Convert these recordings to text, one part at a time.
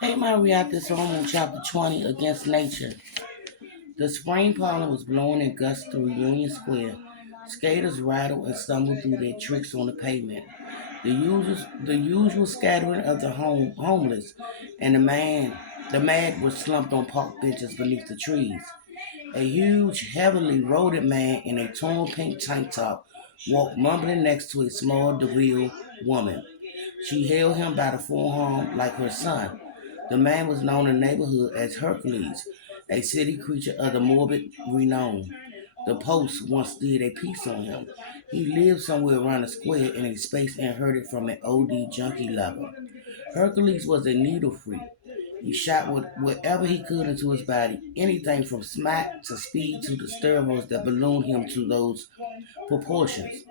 Hey, my reactor song in chapter 20 against nature. The spring pollen was blowing in gusts through Union Square. Skaters rattled and stumbled through their tricks on the pavement. The usual scattering of the homeless and the mad were slumped on park benches beneath the trees. A huge, heavily loaded man in a torn pink tank top walked mumbling next to a small DeVille woman. She held him by the forearm like her son. The man was known in the neighborhood as Hercules, a city creature of the morbid renown. The Post once did a piece on him. He lived somewhere around the square in a space inherited from an OD junkie lover. Hercules was a needle freak. He shot whatever he could into his body, anything from smack to speed to the steroids that ballooned him to those proportions.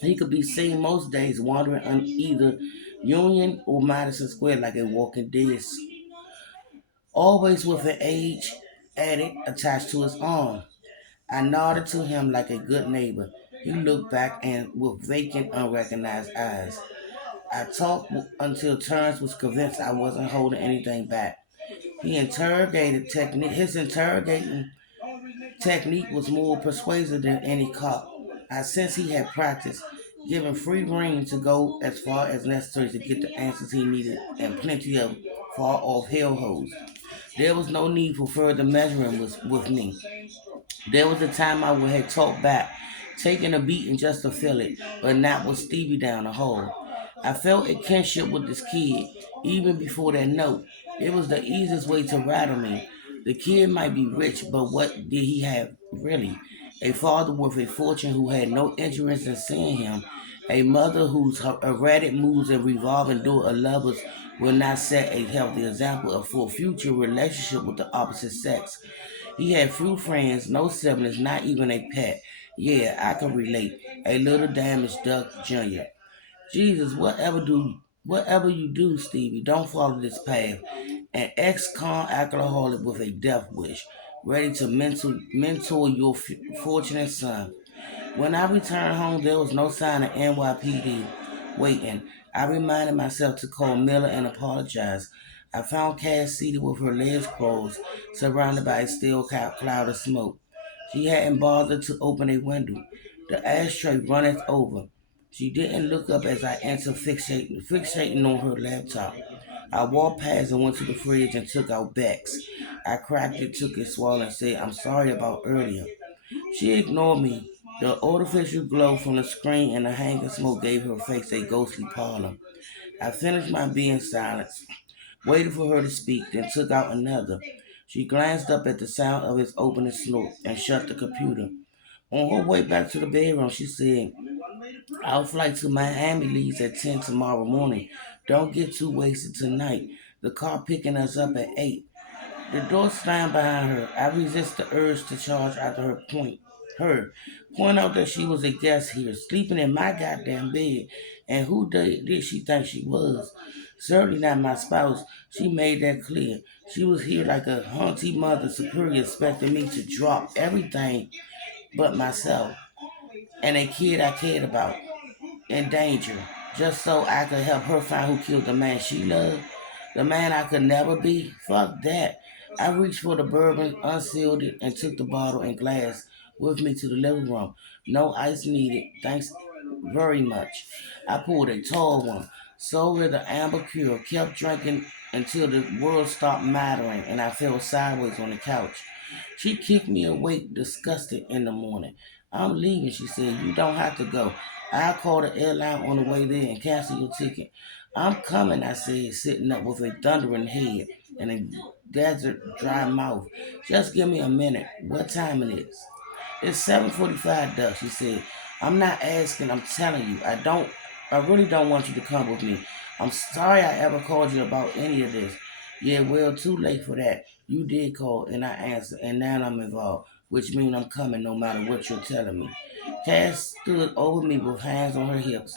He could be seen most days wandering on either Union or Madison Square like a walking dead, always with an age addict attached to his arm. I nodded to him like a good neighbor. He looked back and with vacant, unrecognized eyes. I talked until Terrence was convinced I wasn't holding anything back. His interrogating technique was more persuasive than any cop. I sensed he had practiced, given free rein to go as far as necessary to get the answers he needed and plenty of far off hellholes. There was no need for further measuring with me. There was a time I would have talked back, taking a beating just to feel it, but not with Stevie down the hall. I felt a kinship with this kid, even before that note. It was the easiest way to rattle me. The kid might be rich, but what did he have really? A father with a fortune who had no interest in seeing him, a mother whose erratic moods and revolving door of lovers will not set a healthy example of for future relationship with the opposite sex. He had few friends, no siblings, not even a pet. Yeah, I can relate. A little damaged Duck Jr. Jesus, whatever you do, Stevie, don't follow this path. An ex-con alcoholic with a death wish, ready to mentor your fortunate son. When I returned home, there was no sign of NYPD waiting. I reminded myself to call Miller and apologize. I found Cass seated with her legs crossed, surrounded by a still cloud of smoke. She hadn't bothered to open a window. The ashtray runneth over. She didn't look up as I entered, fixating on her laptop. I walked past and went to the fridge and took out Bex. I cracked it, took a swallow, and said, "I'm sorry about earlier." She ignored me. The artificial glow from the screen and the hanging smoke gave her face a ghostly pallor. I finished my being silence, waited for her to speak, then took out another. She glanced up at the sound of its opening snort and shut the computer. On her way back to the bedroom, she said, "Our flight to Miami leaves at 10 tomorrow morning. Don't get too wasted tonight. The car picking us up at 8. The door slammed behind her. I resist the urge to charge after point out that she was a guest here, sleeping in my goddamn bed. And who did she think she was? Certainly not my spouse. She made that clear. She was here like a haunty mother superior expecting me to drop everything but myself and a kid I cared about in danger, just so I could help her find who killed the man she loved. The man I could never be? Fuck that. I reached for the bourbon, unsealed it, and took the bottle and glass with me to the living room. No ice needed, thanks very much. I pulled a tall one, sold her the amber cure, kept drinking until the world stopped mattering and I fell sideways on the couch. She kicked me awake, disgusted in the morning. "I'm leaving," she said. "You don't have to go. I'll call the airline on the way there and cancel your ticket." "I'm coming," I said, sitting up with a thundering head and a desert dry mouth. "Just give me a minute. What time it is?" "It's 7:45, Duck," she said. "I'm not asking, I'm telling you. I really don't want you to come with me. I'm sorry I ever called you about any of this." "Yeah, well, too late for that. You did call and I answered, and now I'm involved, which means I'm coming no matter what you're telling me." Cass stood over me with hands on her hips,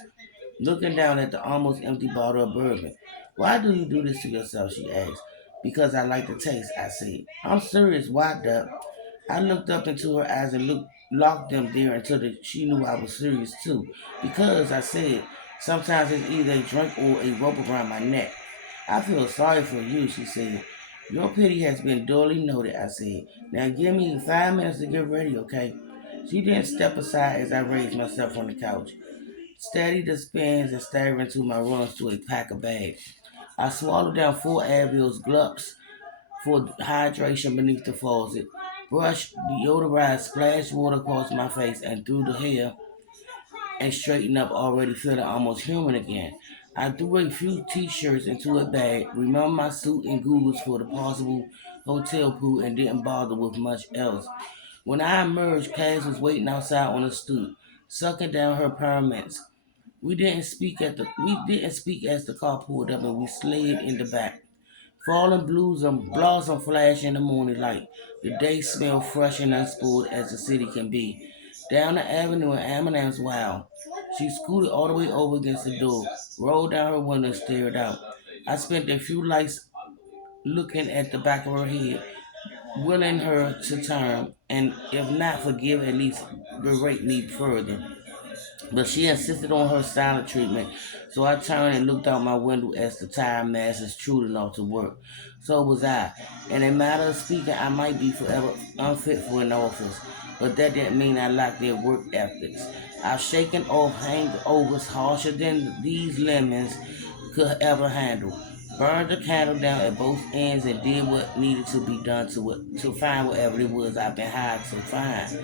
looking down at the almost empty bottle of bourbon. "Why do you do this to yourself?" she asked. "Because I like the taste," I said. "I'm serious. Why, Duck?" I looked up into her eyes and locked them there until she knew I was serious too. "Because," I said, "sometimes it's either a drink or a rope around my neck." I feel sorry for you, she said. Your pity has been duly noted, I said. Now give me 5 minutes to get ready, okay? She then stepped aside as I raised myself on the couch, steadied the spins and stared into my runs to a pack of bags. I swallowed down 4 Advil's glups for hydration beneath the faucet, brushed deodorized splash water across my face and through the hair and straightened up, already feeling almost human again. I threw a few t-shirts into a bag, remembered my suit and googles for the possible hotel pool, and didn't bother with much else. When I emerged, Cass was waiting outside on the stoop, sucking down her permits. We didn't speak as the car pulled up and we slid in the back. Falling blues and blossom flash in the morning light. The day smelled fresh and unspoiled as the city can be. Down the avenue in Ammonam's Wild. She scooted all the way over against the door, rolled down her window and stared out. I spent a few lights looking at the back of her head, willing her to turn, and if not forgive, at least berate me further. But she insisted on her silent treatment, so I turned and looked out my window as the tired masses trudged off to work. So was I. In a matter of speaking, I might be forever unfit for an office, but that didn't mean I lacked their work ethics. I've shaken off hangovers harsher than these lemons could ever handle. Burned the candle down at both ends and did what needed to be done to find whatever it was I've been hired to find.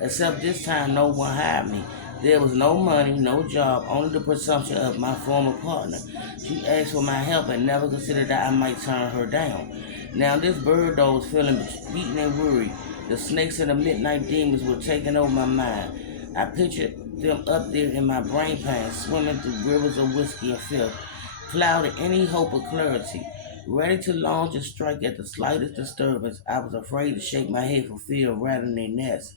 Except this time, no one hired me. There was no money, no job, only the presumption of my former partner. She asked for my help and never considered that I might turn her down. Now this bird dog was feeling beaten and worried. The snakes and the midnight demons were taking over my mind. I pictured them up there in my brain pan, swimming through rivers of whiskey and filth, clouded any hope of clarity. Ready to launch and strike at the slightest disturbance, I was afraid to shake my head for fear of rattling their nest.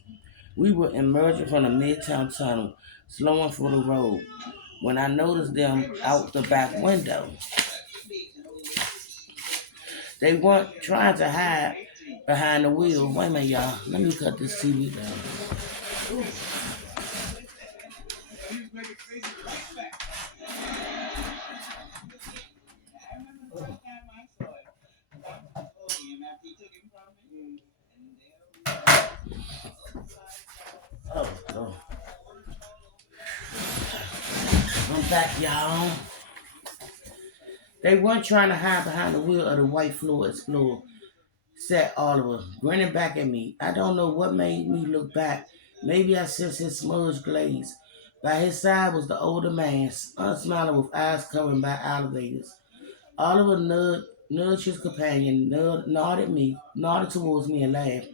We were emerging from the Midtown Tunnel, slowing for the road, when I noticed them out the back window. They weren't trying to hide behind the wheel. Wait a minute, y'all. Let me cut this TV down. Oh, no. I'm back, y'all. They weren't trying to hide behind the wheel of the white Ford Explorer, said Oliver, grinning back at me. I don't know what made me look back. Maybe I sensed his smudged glaze. By his side was the older man, unsmiling with eyes covered by alligators. Oliver nudged his companion, nodded towards me, and laughed.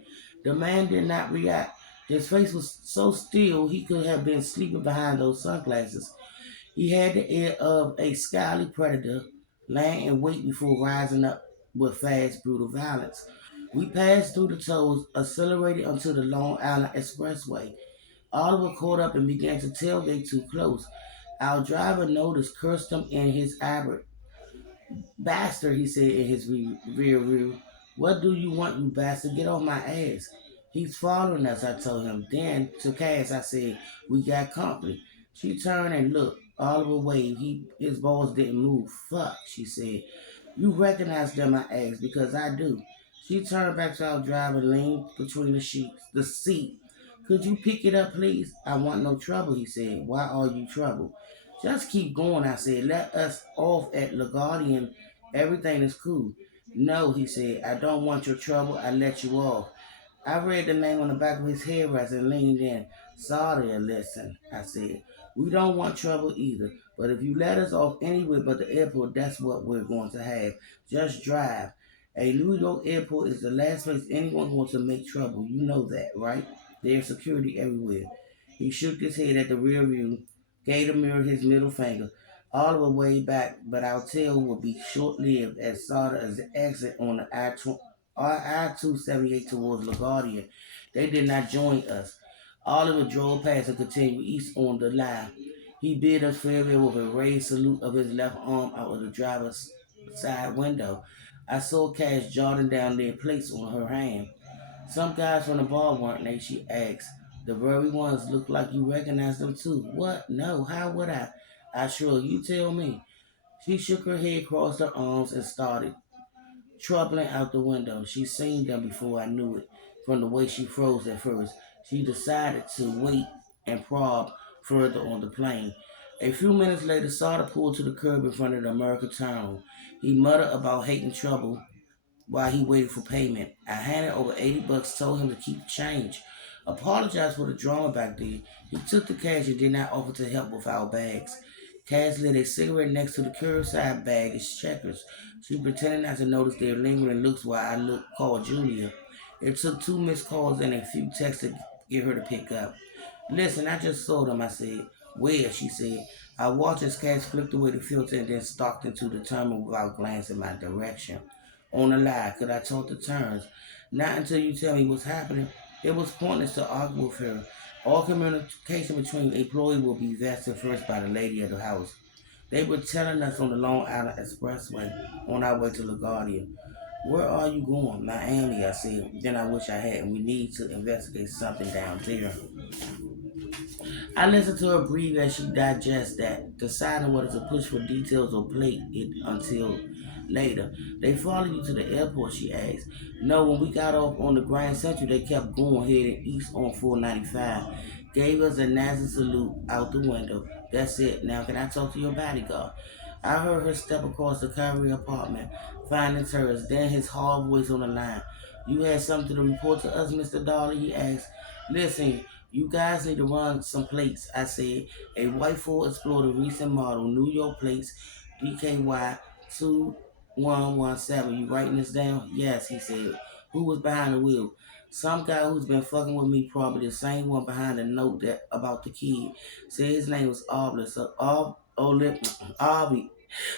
The man did not react. His face was so still he could have been sleeping behind those sunglasses. He had the air of a scaly predator, lying in wait before rising up with fast, brutal violence. We passed through the tolls, accelerated onto the Long Island Expressway. Oliver caught up and began to tailgate too close. Our driver noticed, cursed him in his Albert. Bastard, he said in his rear view. What do you want, you bastard? Get off my ass. He's following us, I told him. Then, to Cass, I said, we got company. She turned and looked. Oliver waved. His balls didn't move. Fuck, she said. You recognize them, I asked, because I do. She turned back to our driver, leaned between the seat. Could you pick it up, please? I want no trouble, he said. Why are you trouble? Just keep going, I said. Let us off at LaGuardian. Everything is cool. No, he said. I don't want your trouble. I let you off. I read the name on the back of his headrest and leaned in. Sorry, listen, I said. We don't want trouble either. But if you let us off anywhere but the airport, that's what we're going to have. Just drive. A New York airport is the last place anyone wants to make trouble. You know that, right? There's security everywhere. He shook his head at the rear view, gave the mirror his middle finger. All the way back, but our tale would be short-lived as sought as the exit on the I-278 towards LaGuardia. They did not join us. Oliver drove past and continued east on the line. He bid us farewell with a raised salute of his left arm out of the driver's side window. I saw Cash jotting down their plates on her hand. Some guys from the bar, weren't they? She asked. The very ones look like you recognize them too. What? No, how would I? I sure, you tell me. She shook her head, crossed her arms, and started troubling out the window. She seen them before I knew it. From the way she froze at first, she decided to wait and probe further on the plane. A few minutes later, Sada pulled to the curb in front of the American town. He muttered about hating trouble while he waited for payment. I handed over $80, told him to keep the change. Apologized for the drama back then. He took the cash and did not offer to help with our bags. Cass lit a cigarette next to the curbside baggage checkers. She pretended not to notice their lingering looks while called Julia. It took two missed calls and a few texts to get her to pick up. Listen, I just saw them, I said. Where? She said. I watched as Cass flicked away the filter and then stalked into the terminal without glancing my direction. On the lie, could I talk to terms? Not until you tell me what's happening. It was pointless to argue with her. All communication between employees will be vested first by the lady of the house. They were telling us on the Long Island Expressway on our way to LaGuardia. Where are you going? Miami, I said. Then I wish I hadn't. We need to investigate something down there. I listened to her breathe as she digests that, deciding whether to push for details or play it until later. They follow you to the airport, she asked. No, when we got off on the Grand Central, they kept going heading east on 495. Gave us a nasty salute out the window. That's it. Now can I talk to your bodyguard? I heard her step across the Kyrie apartment, finding hers, then his hard voice on the line. You had something to report to us, Mr. Dolly? He asked. Listen, you guys need to run some plates, I said. A white Ford Explorer, recent model, New York plates, DKY 2117. You writing this down? Yes, he said. Who was behind the wheel? Some guy who's been fucking with me, probably the same one behind the note that about the kid. Said his name was Aubrey. So Aubrey.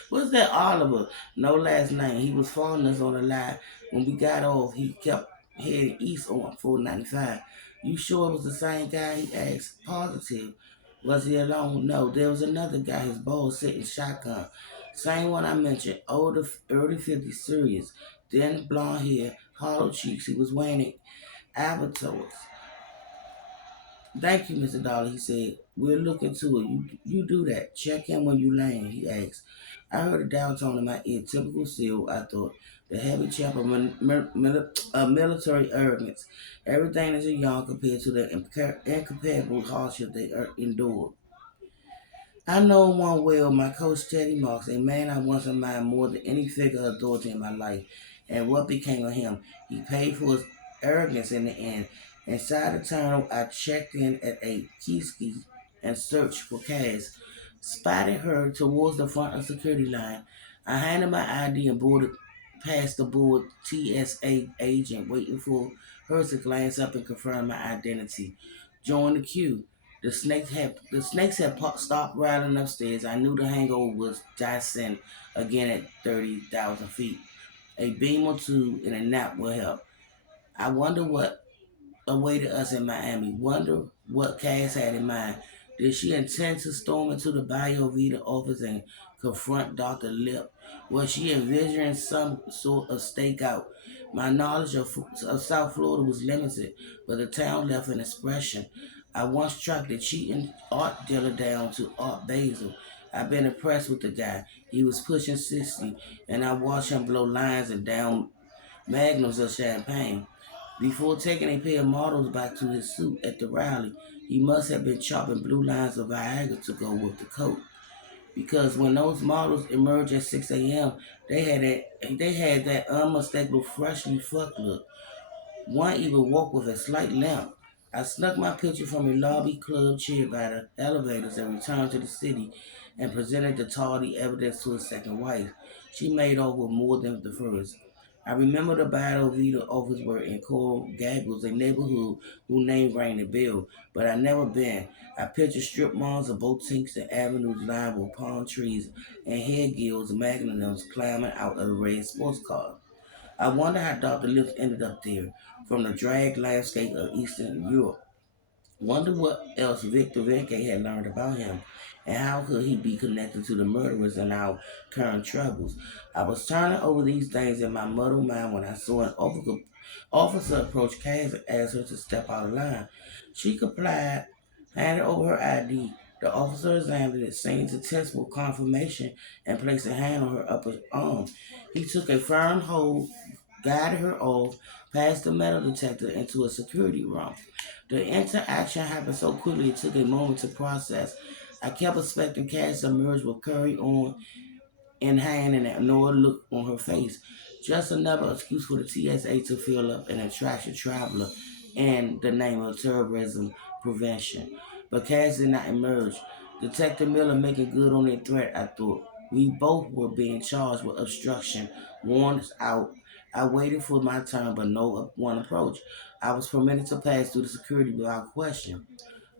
What's that Oliver? No last name. He was following us on the line. When we got off, he kept heading east on 495. You sure it was the same guy? He asked. Positive. Was he alone? No, there was another guy, his boss sitting shotgun. Same one I mentioned, older, early 50s, serious. Then blonde hair, hollow cheeks. He was wearing avatars. Thank you, Mr. Dollar, he said. We'll look into it. You do that. Check in when you land, he asked. I heard a dial tone in my ear. Typical seal, I thought. The heavy chap of military arrogance. Everything is a yawn compared to the incomparable hardship they endured. I know one well, my coach Teddy Marks, a man I once admired more than any figure of authority in my life. And what became of him? He paid for his arrogance in the end. Inside the tunnel, I checked in at a kiosk and searched for Cass. Spotted her towards the front of the security line. I handed my ID and boarded past the board TSA agent, waiting for her to glance up and confirm my identity. Joined the queue. The snakes had stopped rattling upstairs. I knew the hangover was descend again at 30,000 feet. A beam or two and a nap will help. I wonder what awaited us in Miami. Wonder what Cass had in mind. Did she intend to storm into the Bio Vita office and confront Dr. Lip? Was she envisioning some sort of stakeout? My knowledge of South Florida was limited, but the town left an expression. I once tracked a cheating art dealer down to Art Basel. I've been impressed with the guy. He was pushing 60, and I watched him blow lines and down magnums of champagne. Before taking a pair of models back to his suit at the rally, he must have been chopping blue lines of Viagra to go with the coat. Because when those models emerged at 6 a.m., they had that unmistakable freshly fucked look. One even walked with a slight limp. I snuck my picture from a lobby club chair by the elevators and returned to the city and presented the tardy evidence to his second wife. She made off with more than the first. I remember the Battle Vita office were in Coral Gables, a neighborhood whose name rang a bell, but I never been. I pictured strip malls of boutiques and avenues lined with palm trees and head gills, magnums climbing out of the red sports car. I wonder how Dr. Lips ended up there from the drag landscape of Eastern Europe. Wonder what else Victor Venke had learned about him, and how could he be connected to the murderers in our current troubles. I was turning over these things in my muddled mind when I saw an officer approach Cass and asked her to step out of line. She complied, handed over her ID. The officer examined it, saying to test for confirmation, and placed a hand on her upper arm. He took a firm hold, guided her off, past the metal detector into a security room. The interaction happened so quickly it took a moment to process. I kept expecting Cass to emerge with curry on in hand and an annoyed look on her face. Just another excuse for the TSA to fill up an attraction traveler in the name of terrorism prevention. But Cass did not emerge. Detective Miller making good on their threat, I thought. We both were being charged with obstruction. Warrants out. I waited for my turn, but no one approached. I was permitted to pass through the security without question.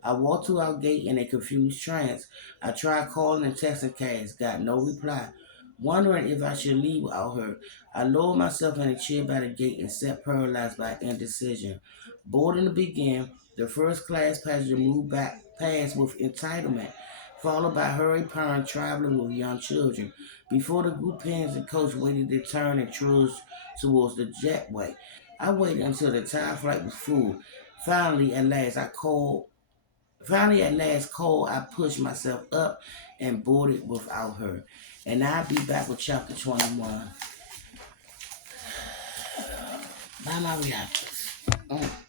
I walked to our gate in a confused trance. I tried calling and texting Cass, got no reply. Wondering if I should leave without her, I lowered myself in a chair by the gate and sat paralyzed by indecision. Boarding to begin, the first class passenger moved back past with entitlement, followed by hurried parents traveling with young children. Before the group parents and coach waited their turn and trudged towards the jetway. I waited until the entire flight was full. Finally, at last, I pushed myself up and boarded without her. And I'll be back with chapter 21. By my reactions.